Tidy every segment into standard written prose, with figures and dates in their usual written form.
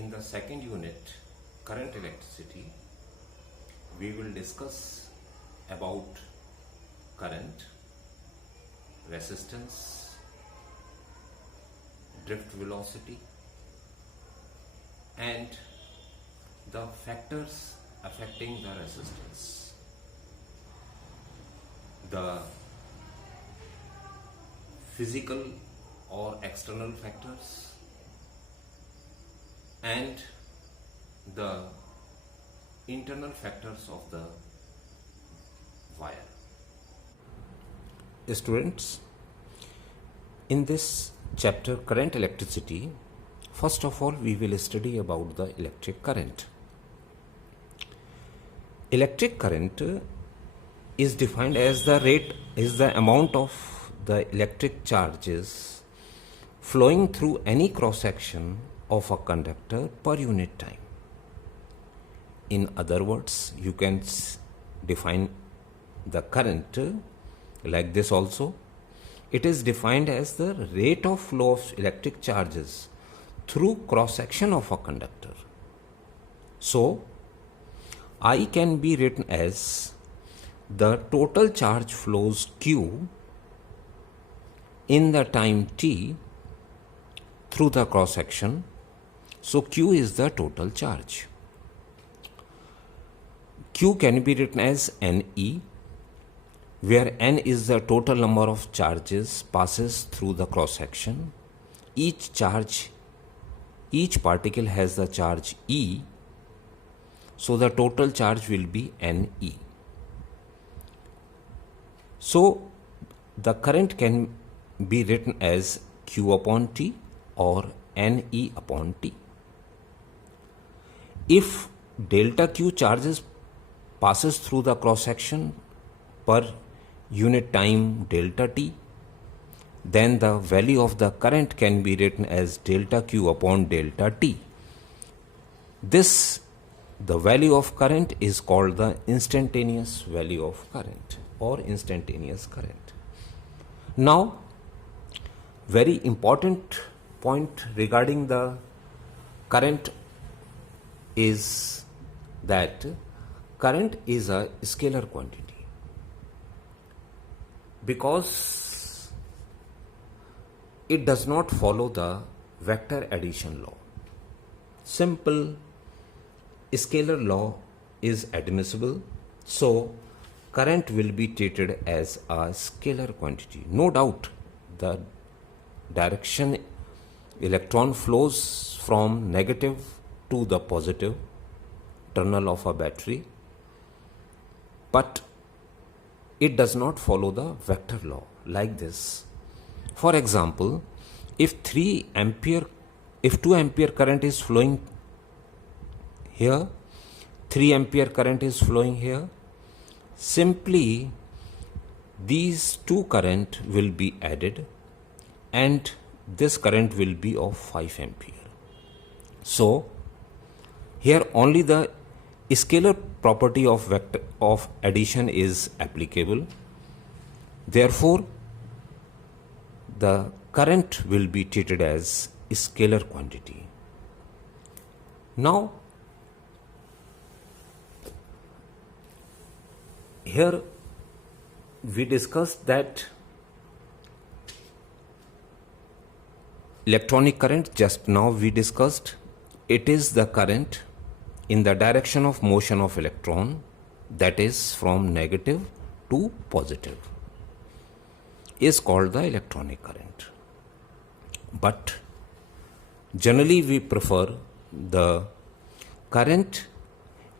In the second unit, current electricity, we will discuss about current, resistance, drift velocity, and the factors affecting the resistance. The physical or external factors and the internal factors of the wire. Students, in this chapter current electricity, first of all we will study about the electric current. Electric current is defined as the amount of the electric charges flowing through any cross section of a conductor per unit time. In other words, you can define the current like this also. It is defined as the rate of flow of electric charges through cross section of a conductor. So, I can be written as the total charge flows Q in the time t through the cross section. So Q is the total charge. Q can be written as NE, where N is the total number of charges passes through the cross section. Each particle has the charge E, so the total charge will be NE. So the current can be written as Q upon T or NE upon T. If delta Q charges passes through the cross section per unit time delta T, then the value of the current can be written as delta Q upon delta T. The value of current is called the instantaneous value of current or instantaneous current. Now, very important point regarding the current is that current is a scalar quantity because it does not follow the vector addition law. Simple scalar law is admissible, so current will be treated as a scalar quantity. No doubt the direction electron flows from negative to the positive terminal of a battery, but it does not follow the vector law like this. For example, if 2 ampere current is flowing here, 3 ampere current is flowing here, simply these two current will be added and this current will be of 5 ampere. So here only the scalar property of addition is applicable. Therefore, the current will be treated as scalar quantity. Now, here we discussed that electronic current, just now we discussed, it is the current in the direction of motion of electron, that is from negative to positive, is called the electronic current. But generally we prefer the current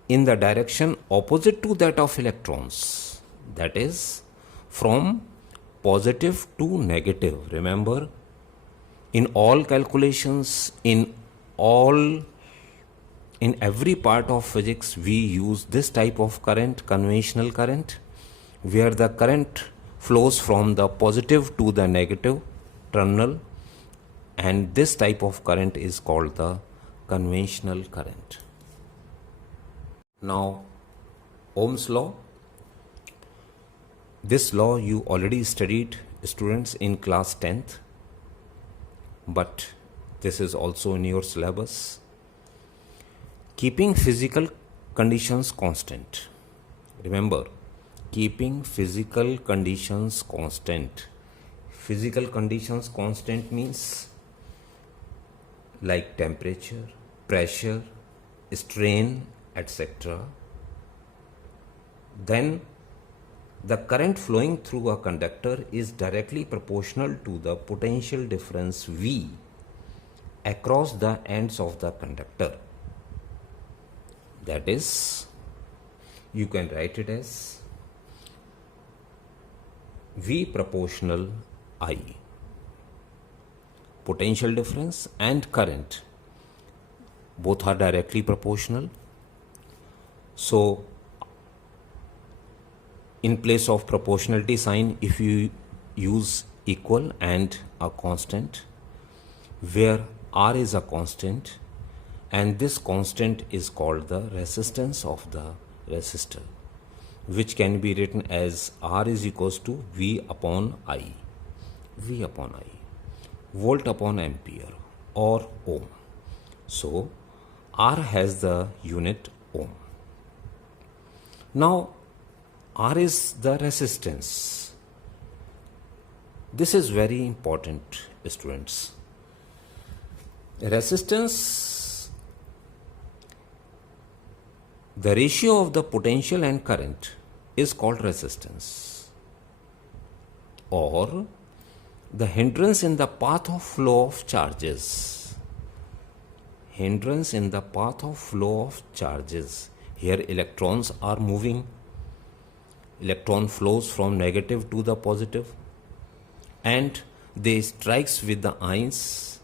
in the direction opposite to that of electrons, that is from positive to negative. Remember, in all calculations, in every part of physics, we use this type of current, conventional current, where the current flows from the positive to the negative terminal, and this type of current is called the conventional current. Now, Ohm's law. This law you already studied, students, in class 10th, but this is also in your syllabus. keeping physical conditions constant. Remember, keeping physical conditions constant. Physical conditions constant means like temperature, pressure, strain, etc. Then the current flowing through a conductor is directly proportional to the potential difference V across the ends of the conductor. That is, you can write it as V proportional I. Potential difference and current both are directly proportional. So, in place of proportionality sign, if you use equal and a constant, where R is a constant, and this constant is called the resistance of the resistor, which can be written as R is equals to V upon I, V upon I, volt upon ampere or ohm. So, R has the unit ohm. Now, R is the resistance. This is very important, students. Resistance, the ratio of the potential and current is called resistance, or the hindrance in the path of flow of charges. Hindrance in the path of flow of charges. Here electrons are moving. Electron flows from negative to the positive and they strikes with the ions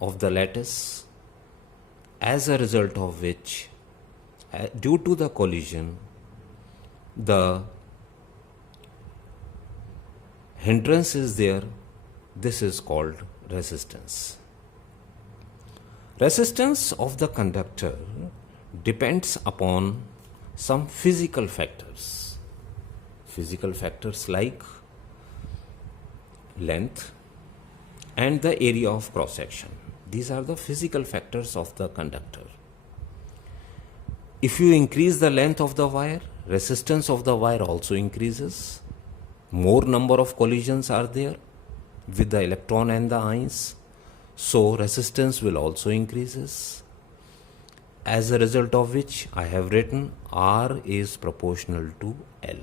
of the lattice, as a result of which, due to the collision, the hindrance is there. This is called resistance. Resistance of the conductor depends upon some physical factors. Physical factors like length and the area of cross section. These are the physical factors of the conductor. If you increase the length of the wire, resistance of the wire also increases. More number of collisions are there with the electron and the ions, so resistance will also increases. As a result of which, I have written R is proportional to L.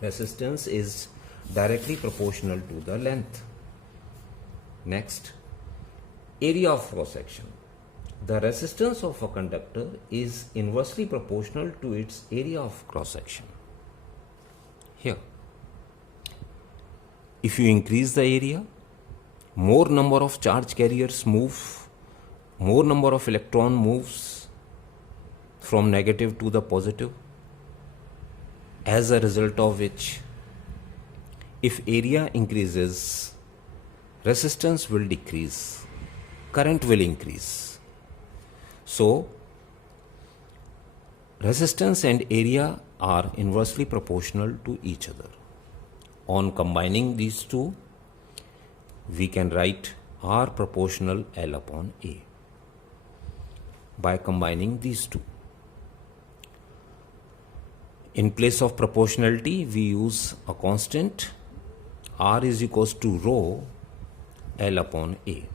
Resistance is directly proportional to the length. Next, area of cross section. The resistance of a conductor is inversely proportional to its area of cross section. Here, if you increase the area, more number of charge carriers move, more number of electron moves from negative to the positive, as a result of which, if area increases, resistance will decrease, current will increase. So, resistance and area are inversely proportional to each other. On combining these two, we can write R proportional L upon A by combining these two. In place of proportionality, we use a constant. R is equals to rho L upon A,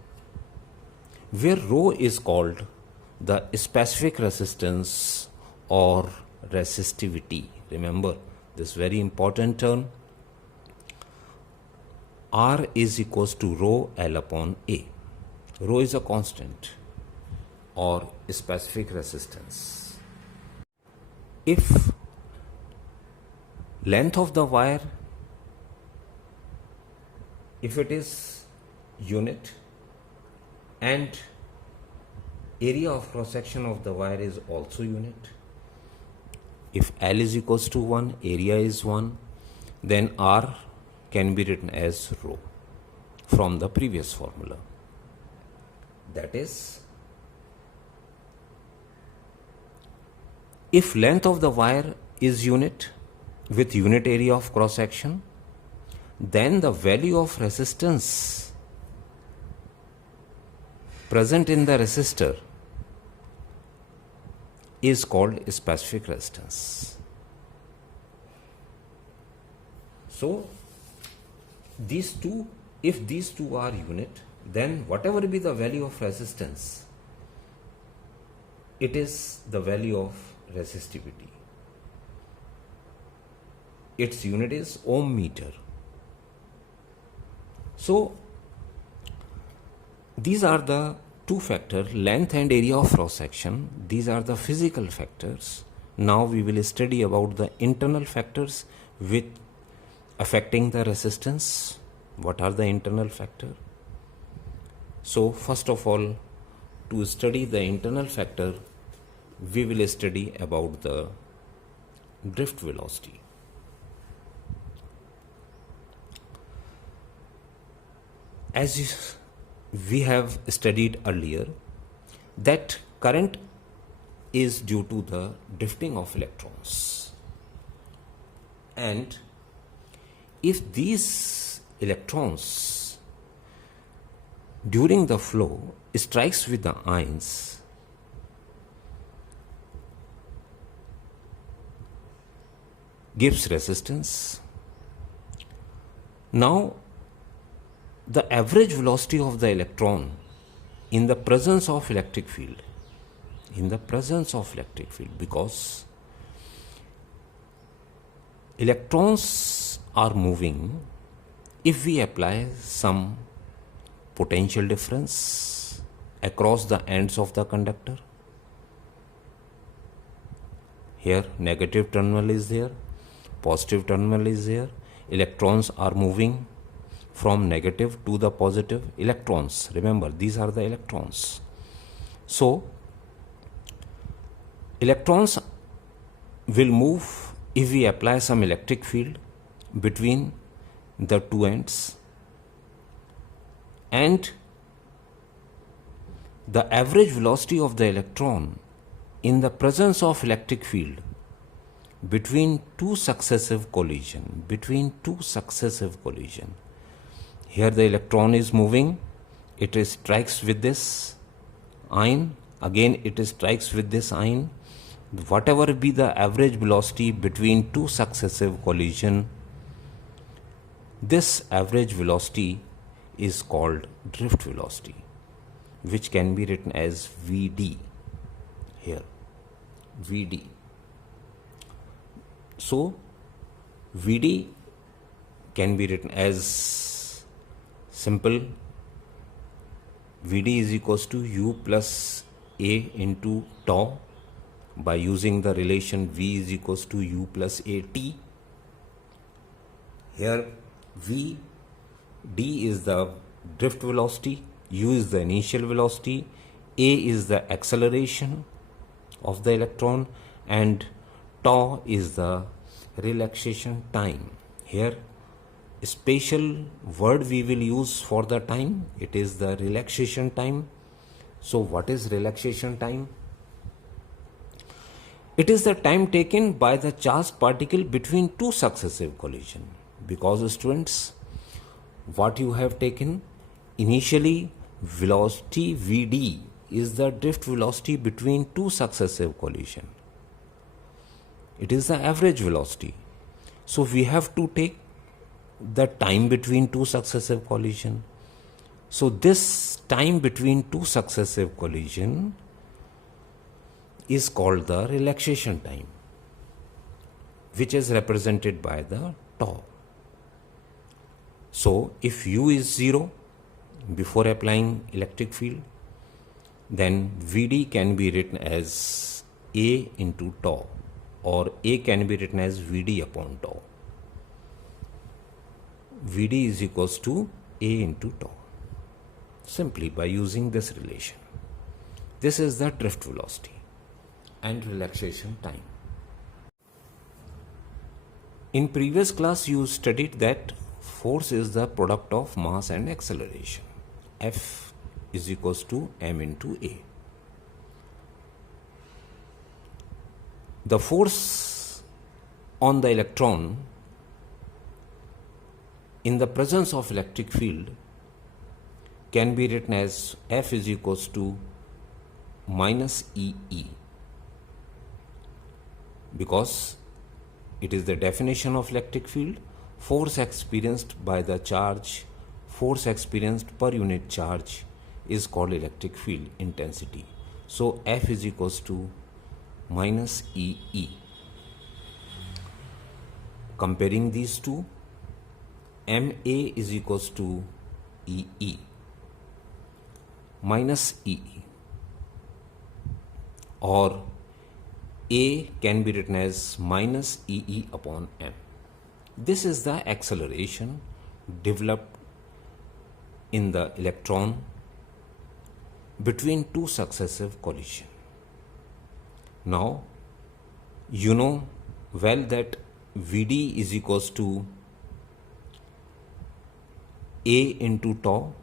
where rho is called the specific resistance or resistivity. Remember this very important term. R is equals to rho L upon A. Rho is a constant or specific resistance. If length of the wire, if it is unit and area of cross section of the wire is also unit, if L is equals to 1, area is 1, then R can be written as rho from the previous formula. That is, if length of the wire is unit with unit area of cross section, then the value of resistance present in the resistor is called specific resistance. So these two, if these two are unit, then whatever be the value of resistance, it is the value of resistivity. Its unit is ohm meter. So these are the two factors, length and area of cross section. These are the physical factors. Now we will study about the internal factors which affecting the resistance. What are the internal factors? So first of all, to study the internal factor, we will study about the drift velocity. As we have studied earlier, that current is due to the drifting of electrons, and if these electrons during the flow strikes with the ions, gives resistance. Now the average velocity of the electron in the presence of electric field, because electrons are moving, if we apply some potential difference across the ends of the conductor, here negative terminal is there, positive terminal is there, electrons are moving from negative to the positive. Electrons, remember, these are the electrons. So electrons will move if we apply some electric field between the two ends, and the average velocity of the electron in the presence of electric field between two successive collision, here the electron is moving, it strikes with this ion, again it strikes with this ion. Whatever be the average velocity between two successive collision, this average velocity is called drift velocity, which can be written as Vd here, Vd. So Vd can be written as simple Vd is equals to U plus A into tau, by using the relation V is equals to U plus AT. Here Vd is the drift velocity, U is the initial velocity, A is the acceleration of the electron, and tau is the relaxation time. Here a special word we will use for the time, it is the relaxation time. So what is relaxation time? It is the time taken by the charged particle between two successive collision. Because students, what you have taken initially, velocity Vd is the drift velocity between two successive collision. It is the average velocity. So we have to take the time between two successive collision. So this time between two successive collision is called the relaxation time, which is represented by the tau. So if U is 0 before applying electric field, then Vd can be written as A into tau, or A can be written as Vd upon tau. Vd is equals to A into tau, simply by using this relation. This is the drift velocity and relaxation time. In previous class you studied that force is the product of mass and acceleration. F is equals to m into A. The force on the electron in the presence of electric field can be written as F is equals to minus EE. because it is the definition of electric field. Force experienced by the charge, force experienced per unit charge is called electric field intensity. So F is equals to minus EE. Comparing these two, MA is equals to EE minus EE, or A can be written as minus EE upon M. This is the acceleration developed in the electron between two successive collisions. Now, you know well that Vd is equals to A into tau.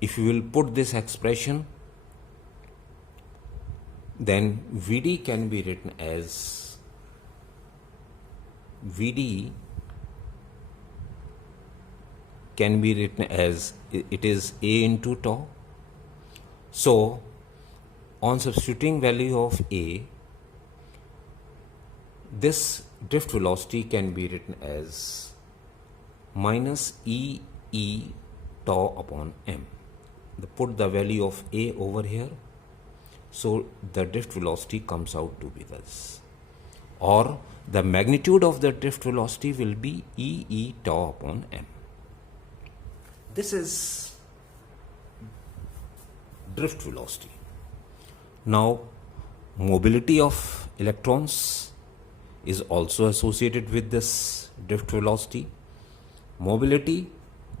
If you will put this expression, then Vd can be written as it is A into tau. So on substituting value of A, this drift velocity can be written as minus E tau upon M. Put the value of A over here, so the drift velocity comes out to be this, or the magnitude of the drift velocity will be E tau upon M. This is drift velocity. Now, mobility of electrons is also associated with this drift velocity. Mobility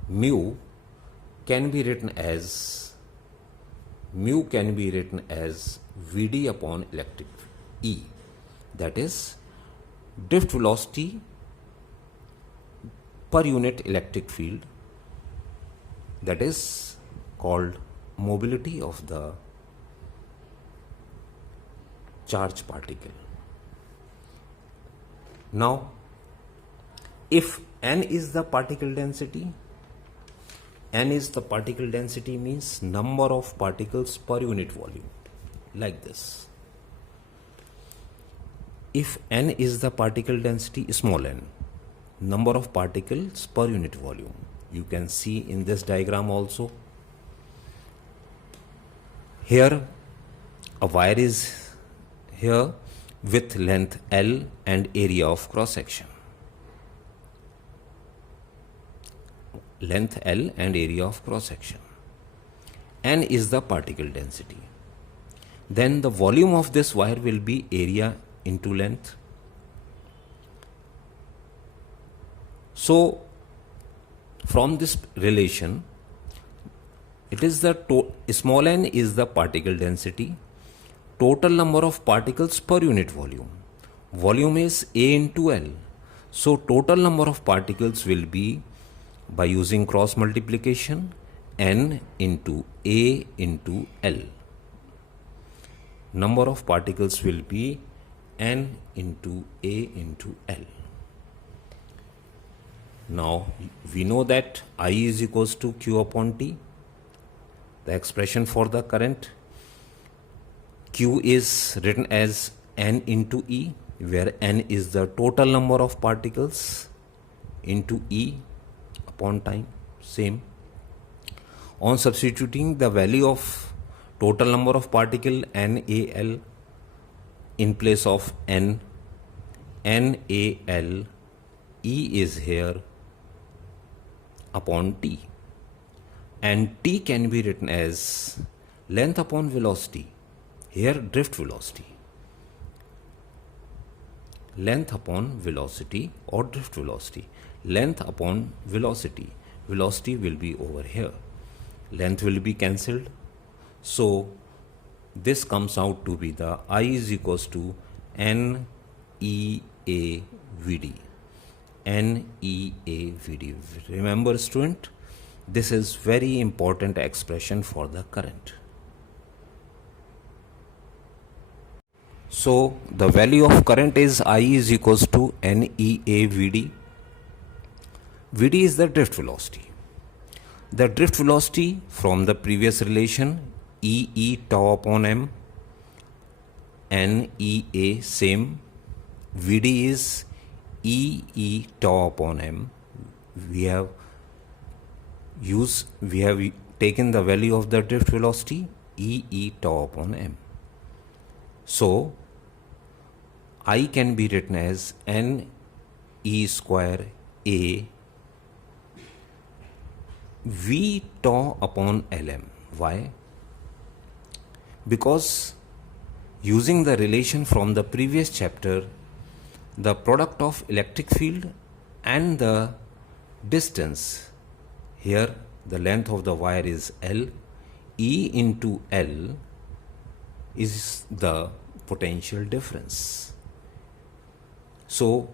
mu can be written as Vd upon electric E, that is drift velocity per unit electric field, that is called mobility of the charged particle. Now, if n is the particle density, means number of particles per unit volume, like this. If n is the particle density, small n, number of particles per unit volume, you can see in this diagram also. Here a wire is here with length L and area of cross section. Length L and area of cross section. N is the particle density. Then the volume of this wire will be area into length. So from this relation, it is the small n is the particle density, total number of particles per unit volume. Volume is A into L. So total number of particles will be, by using cross multiplication, n into A into L. Number of particles will be n into A into L. Now we know that I is equals to Q upon T. The expression for the current, Q is written as N into E, where N is the total number of particles into E upon time, same. On substituting the value of total number of particle NaL in place of N, NaL, E is here upon T, and T can be written as length upon velocity, here drift velocity, length upon velocity or drift velocity. Length upon velocity, velocity will be over here, length will be cancelled, so this comes out to be the I is equals to NEAVD. NEAVD. Remember student, this is very important expression for the current. So the value of current is I is equals to NEAVD. Vd is the drift velocity. The drift velocity from the previous relation, E tau upon M. NEA same, VD is EE tau upon M. We have taken the value of the drift velocity EE tau upon M. So I can be written as NE square A V tau upon LM. Why? Because using the relation from the previous chapter, the product of electric field and the distance, here the length of the wire is L, E into L is the potential difference. So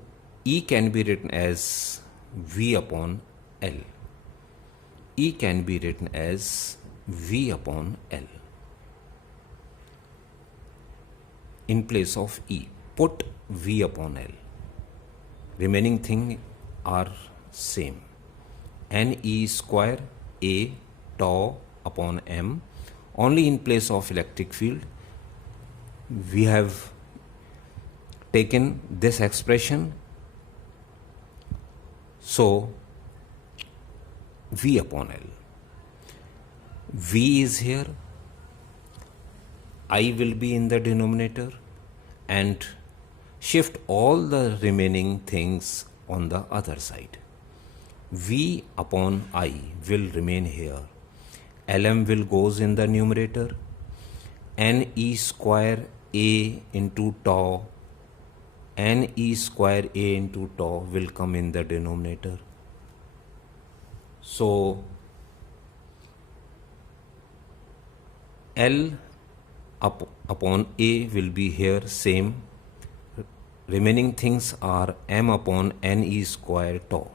E can be written as V upon L. E can be written as V upon L. In place of E, put V upon L. Remaining thing are same. NE square A tau upon M. Only in place of electric field, we have taken this expression. So V upon L. V is here. I will be in the denominator and shift all the remaining things on the other side. V upon I will remain here. LM will goes in the numerator. NE square A into tau. NE square A into tau will come in the denominator. So L upon A will be here same. Remaining things are M upon NE square tau.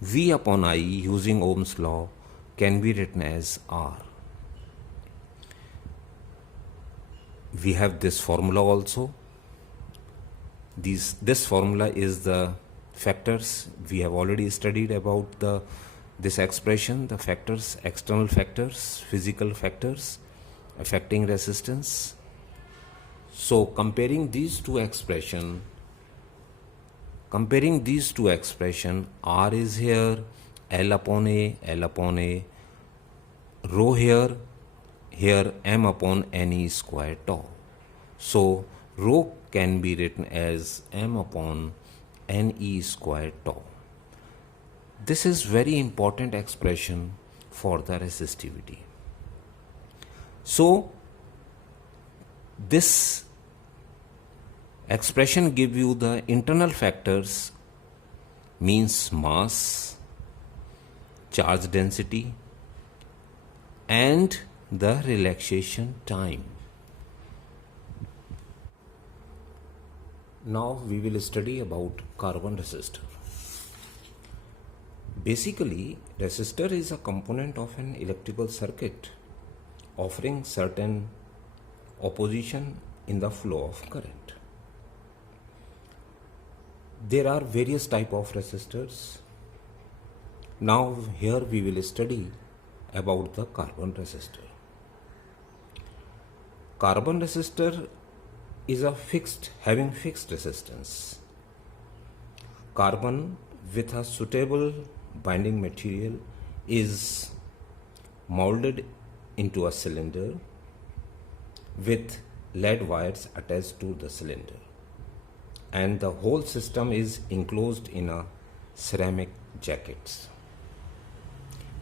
V upon I using Ohm's law can be written as R. We have this formula also. This formula is the factors. We have already studied about this expression, the factors, external factors, physical factors affecting resistance. So comparing these two expression, R is here, L upon A, rho here M upon NE square tau. So rho can be written as M upon NE square tau. This is very important expression for the resistivity. So this expression give you the internal factors, means mass, charge density, and the relaxation time. Now we will study about carbon resistor. Basically, resistor is a component of an electrical circuit offering certain opposition in the flow of current. There are various type of resistors. Now here we will study about the carbon resistor. Carbon resistor is having fixed resistance. Carbon with a suitable binding material is molded into a cylinder with lead wires attached to the cylinder, and the whole system is enclosed in a ceramic jackets,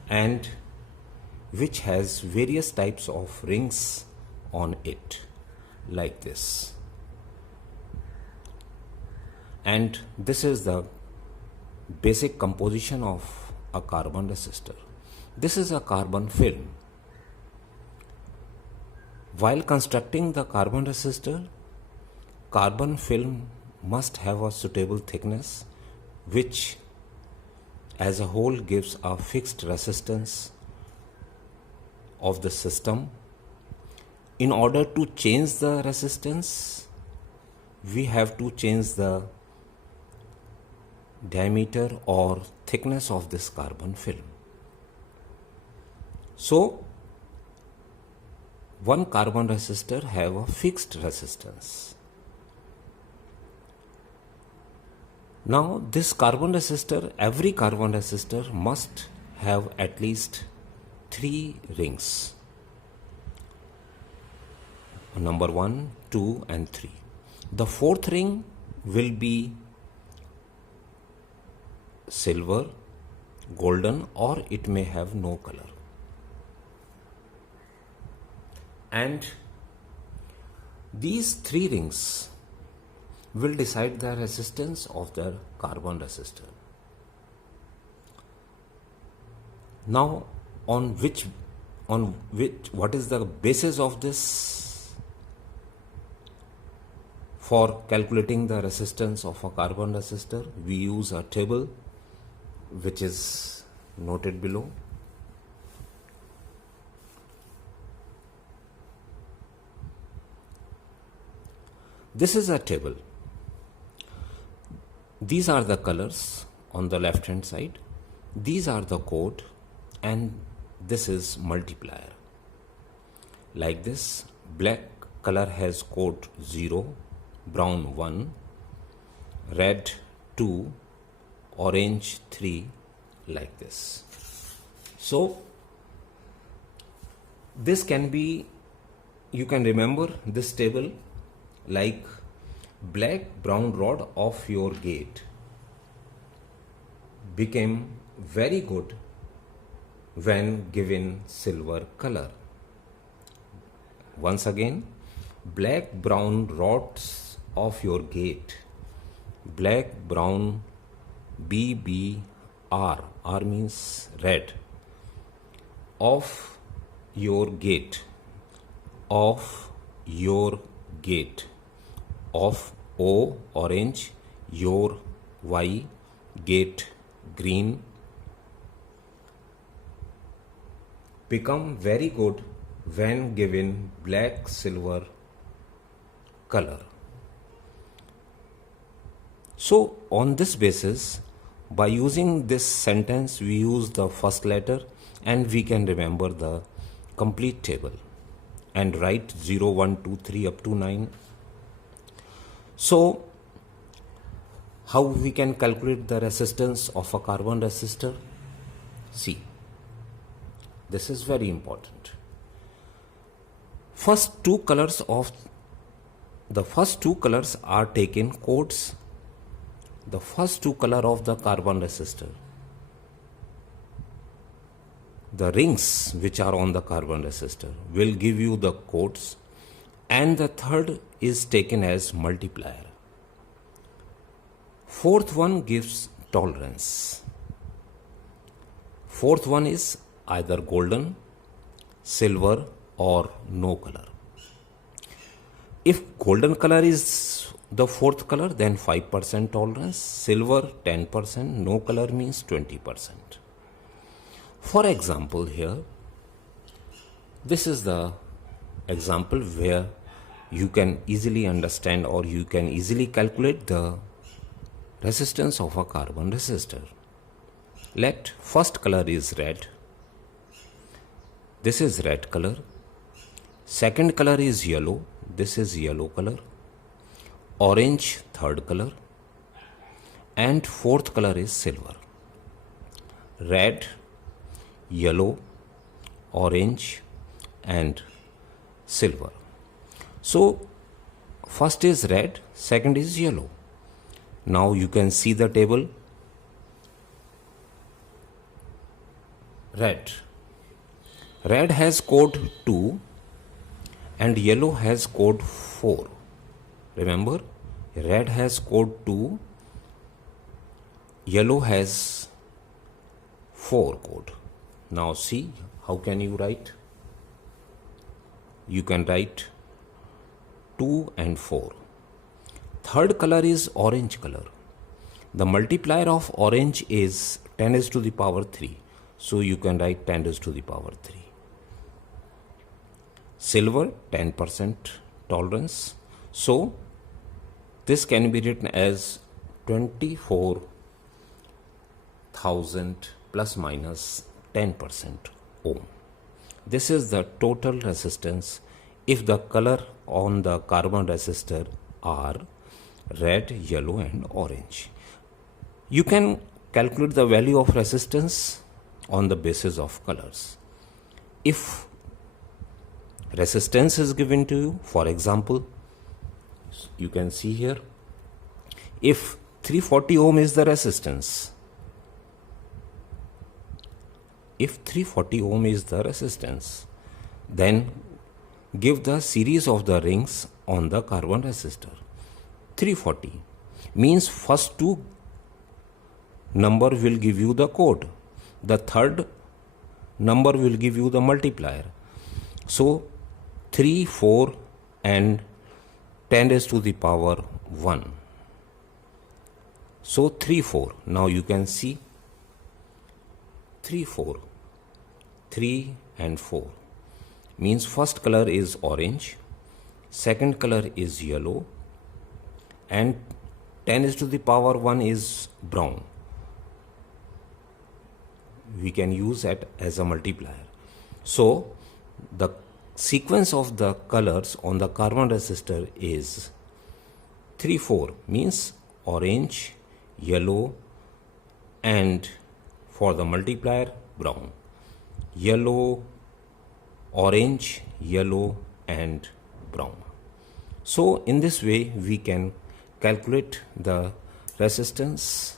and which has various types of rings on it like this. And this is the basic composition of a carbon resistor. This is a carbon film. While constructing the carbon resistor, carbon film must have a suitable thickness, which as a whole gives a fixed resistance of the system. In order to change the resistance, we have to change the diameter or thickness of this carbon film. So one carbon resistor have a fixed resistance. Now this carbon resistor, every carbon resistor must have at least 3 rings. Number 1, 2 and 3. The 4th ring will be silver, golden, or it may have no color. And these 3 rings will decide the resistance of the carbon resistor. Now what is the basis of this? For calculating the resistance of a carbon resistor, we use a table which is noted below. This is a table. These are the colors on the left hand side. These are the code, and this is multiplier. Like this, black color has code 0, brown 1, red 2, orange 3, like this. So this can be, you can remember this table like black brown rod of your gate became very good when given silver color. Once again, black brown rods of your gate, black brown BBR, R means red, of your gate, of your gate, of O orange, your Y gate green, become very good when given black silver color. So on this basis, by using this sentence, we use the first letter and we can remember the complete table and write 0, 1, 2, 3 up to 9. So how we can calculate the resistance of a carbon resistor? See, this is very important. First two colors are taken codes. The first 2 color of the carbon resistor, the rings which are on the carbon resistor, will give you the codes, and the third is taken as multiplier. Fourth one gives tolerance. Fourth one is either golden, silver, or no color. If golden color is the fourth color, then 5% tolerance, silver 10%, no color means 20%. For example, here, this is the example where you can easily understand or you can easily calculate the resistance of a carbon resistor. Let first color is red. This is red color. Second color is yellow. This is yellow color. Orange third color, and fourth color is silver. Red, yellow, orange and silver. So first is red, second is yellow. Now you can see the table. Red has code 2 and yellow has code 4. Remember, red has code 2, yellow has 4 code. Now see, how can you write? You can write 2 and 4. Third color is orange color. The multiplier of orange is 10 is to the power 3. So you can write 10 is to the power 3. Silver, 10% tolerance. So this can be written as 24,000 plus minus 10% ohm. This is the total resistance if the color on the carbon resistor are red, yellow and orange. You can calculate the value of resistance on the basis of colors. If resistance is given to you, for example, you can see here, if 340 ohm is the resistance, then give the series of the rings on the carbon resistor. 340 means first two number will give you the code, the third number will give you the multiplier. So 3, 4 and 10 raised to the power 1. So 3, 4. Now you can see 3, 4. 3 and 4 means first color is orange, second color is yellow and 10 raised to the power 1 is brown. We can use that as a multiplier. So the sequence of the colors on the carbon resistor is 3, 4 means orange, yellow and for the multiplier brown. Yellow, orange, yellow and brown. So in this way we can calculate the resistance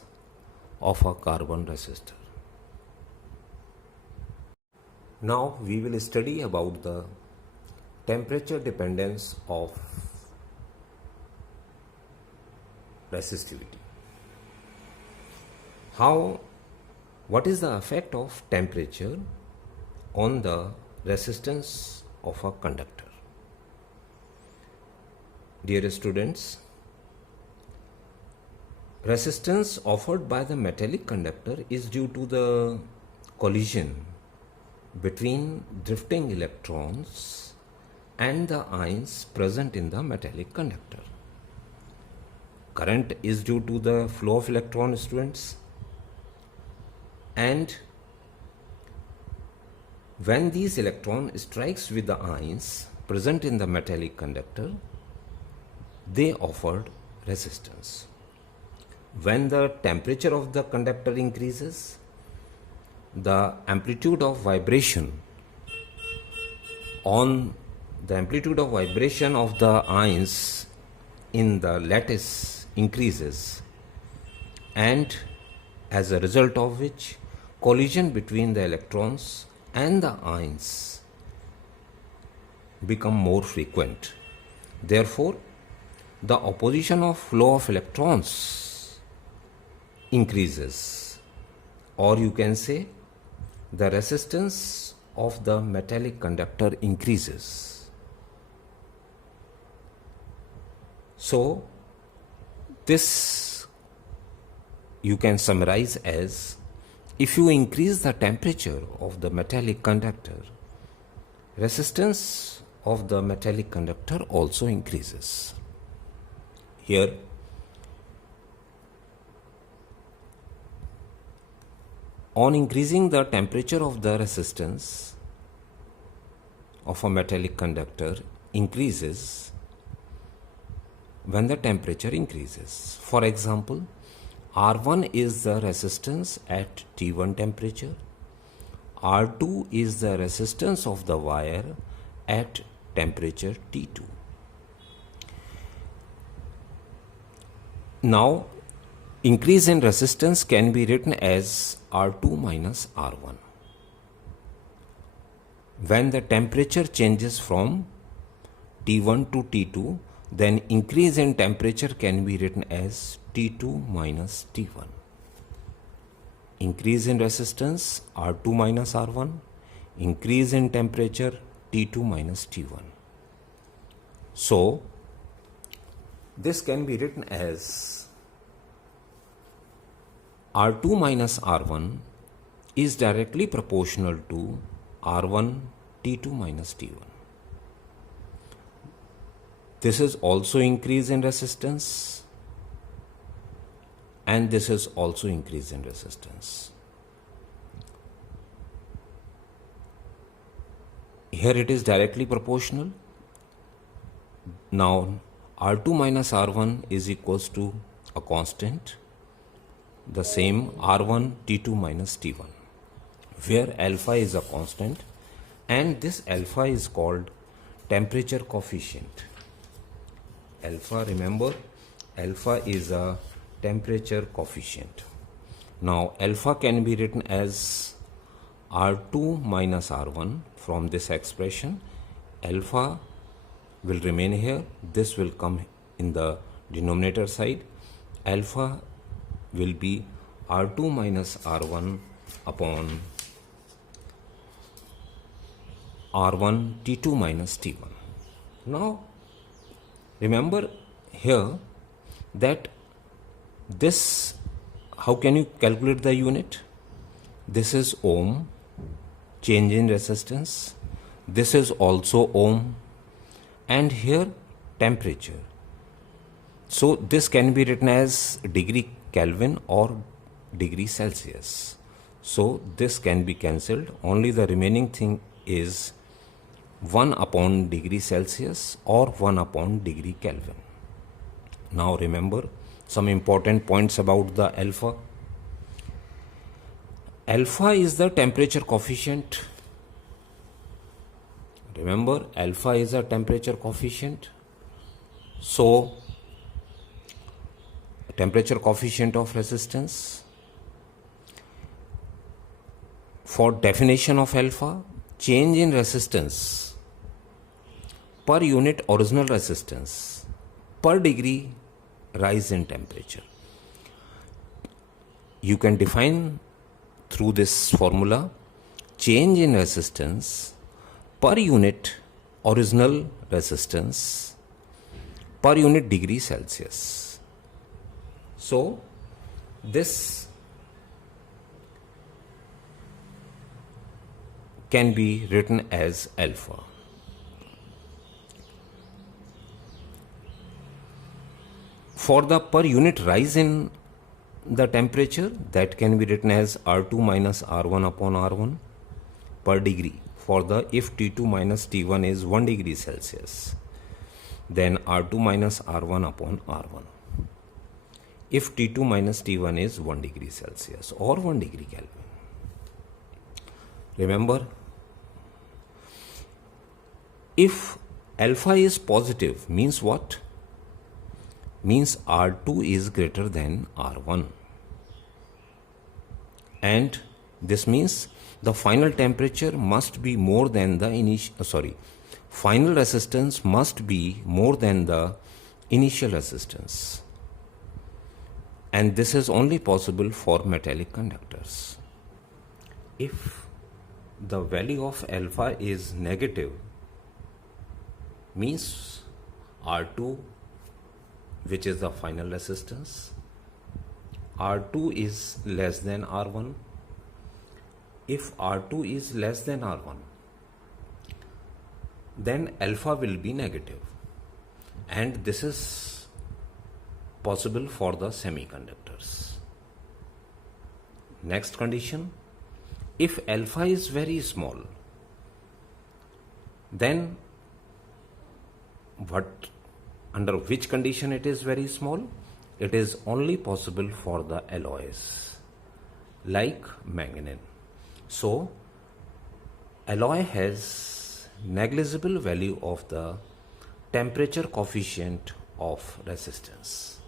of a carbon resistor. Now we will study about the temperature dependence of resistivity. What is the effect of temperature on the resistance of a conductor? Dear students, resistance offered by the metallic conductor is due to the collision between drifting electrons and the ions present in the metallic conductor. Current is due to the flow of electrons, students, and when these electrons strikes with the ions present in the metallic conductor, they offered resistance. When the temperature of the conductor increases, the amplitude of vibration of the ions in the lattice increases, and as a result of which collision between the electrons and the ions become more frequent. Therefore, the opposition of flow of electrons increases, or you can say the resistance of the metallic conductor increases. So this you can summarize as, if you increase the temperature of the metallic conductor, resistance of the metallic conductor also increases. Here on increasing the temperature of the resistance of a metallic conductor increases when the temperature increases. For example, R1 is the resistance at T1 temperature, R2 is the resistance of the wire at temperature T2. Now, increase in resistance can be written as R2 minus R1. When the temperature changes from T1 to T2, then increase in temperature can be written as T2 minus T1. Increase in resistance R2 minus R1, increase in temperature T2 minus T1. So, this can be written as R2 minus R1 is directly proportional to R1 T2 minus T1. This is also increase in resistance, and this is also increase in resistance. Here it is directly proportional, Now R2 minus R1 is equals to a constant, the same R1 T2 minus T1, where alpha is a constant and this alpha is called temperature coefficient. Alpha, remember, alpha is a temperature coefficient. Now alpha can be written as R2 minus R1 from this expression. Alpha will remain here, this will come in the denominator side. Alpha will be R2 minus R1 upon R1 T2 minus T1. Now remember here that this, how can you calculate the unit? This is ohm, change in resistance. This is also ohm, and here temperature. So this can be written as degree Kelvin or degree Celsius. So this can be cancelled. Only the remaining thing is 1 upon degree Celsius or 1 upon degree Kelvin. Now remember some important points about the alpha. Alpha is the temperature coefficient. Remember, alpha is a temperature coefficient. So temperature coefficient of resistance. For definition of alpha, change in resistance per unit original resistance per degree rise in temperature. You can define through this formula change in resistance per unit original resistance per unit degree Celsius. So this can be written as alpha. For the per unit rise in the temperature, that can be written as R2 minus R1 upon R1 per degree. For the if T2 minus T1 is 1 degree Celsius, then R2 minus R1 upon R1. If T2 minus T1 is 1 degree Celsius or 1 degree Kelvin. Remember, if alpha is positive, means what? Means R2 is greater than R1. And this means the final temperature must be more than the final resistance must be more than the initial resistance. And this is only possible for metallic conductors. If the value of alpha is negative, means R2, which is the final resistance, R2 is less than R1. If R2 is less than R1, then alpha will be negative. And this is possible for the semiconductors. Next condition, if alpha is very small, then under which condition it is very small? It is only possible for the alloys like manganese. So alloy has negligible value of the temperature coefficient of resistance.